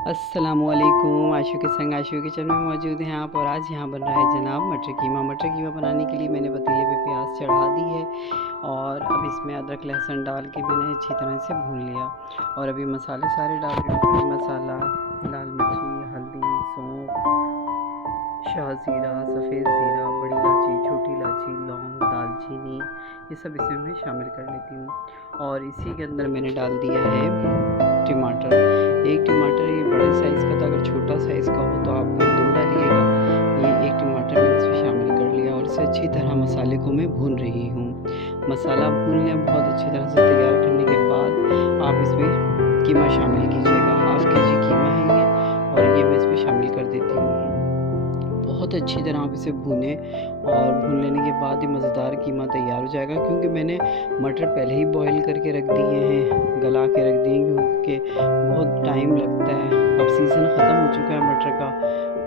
अस्सलामुअलैकुम। आशू के संग आशू किचन में मौजूद हैं आप। और आज यहाँ बन रहा है जनाब मटर कीमा। मटर कीमा बनाने के लिए मैंने पतीले पे प्याज चढ़ा दी है और अब इसमें अदरक लहसुन डाल के मैंने अच्छी तरह से भून लिया। और अभी मसाले सारे डाल रही हूँ। गरम मसाला, लाल मिर्ची, हल्दी, सौंफ, शाह ज़ीरा, सफ़ेद ज़ीरा, बड़ी इलायची, छोटी इलायची, लौंग, दालचीनी, ये सब इसमें मैं शामिल कर लेती हूँ। और इसी के अंदर मैंने डाल दिया है टमाटर। एक टमाटर ये बड़े साइज़ का था, अगर छोटा साइज़ का हो तो आप फिर 2 डालिएगा। ये एक टमाटर मैंने इसमें शामिल कर लिया और इसे अच्छी तरह मसाले को मैं भून रही हूँ। मसाला भून लें बहुत अच्छी तरह से तैयार करने के बाद आप इसमें कीमा शामिल कीजिएगा। हाफ़ केजी कीमा है ये और ये मैं इसमें शामिल कर देती हूँ। बहुत अच्छी तरह आप इसे भूनें और भून लेने के बाद ही मज़ेदार कीमा तैयार हो जाएगा। क्योंकि मैंने मटर पहले ही बॉईल करके रख दिए हैं, गला के रख दिए, क्योंकि बहुत टाइम लगता है। अब सीज़न ख़त्म हो चुका है मटर का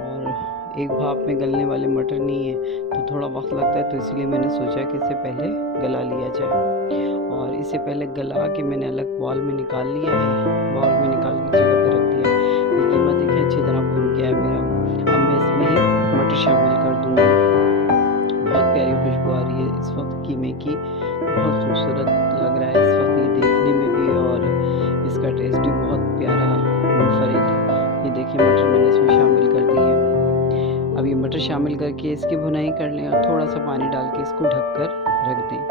और एक भाप में गलने वाले मटर नहीं है तो थोड़ा वक्त लगता है, तो इसलिए मैंने सोचा कि इससे पहले गला लिया जाए। और इसे पहले गला के मैंने अलग बाउल में निकाल लिया है। बाउल में निकाल के जगह पे रख दिया। ये कीमा देखिए अच्छी तरह भून गया है मेरा। अब मैं इसमें ही मटर शामिल कर दूँगी। बहुत प्यारी खुशबू आ रही है इस वक्त कीमे की, बहुत खूबसूरत लग रहा है इस वक्त ये देखने में भी, और इसका टेस्ट भी बहुत प्यारा मुनफरिद। ये देखिए मटर मैंने इसमें शामिल कर दिए। अब ये मटर शामिल करके इसकी भुनाई कर लें और थोड़ा सा पानी डाल के इसको ढककर रख दें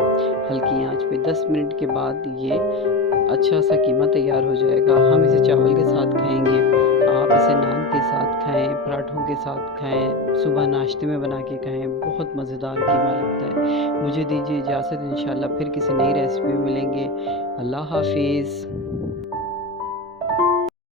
हल्की आंच पे। 10 मिनट के बाद ये अच्छा सा कीमा तैयार हो जाएगा। हम इसे चावल के साथ खाएंगे, आप इसे नान के साथ खाएं, पराठों के साथ खाएं, सुबह नाश्ते में बना के खाएं। बहुत मज़ेदार कीमा लगता है। मुझे दीजिए इजाज़त, इंशाल्लाह फिर किसी नई रेसिपी में मिलेंगे। अल्लाह हाफिज़।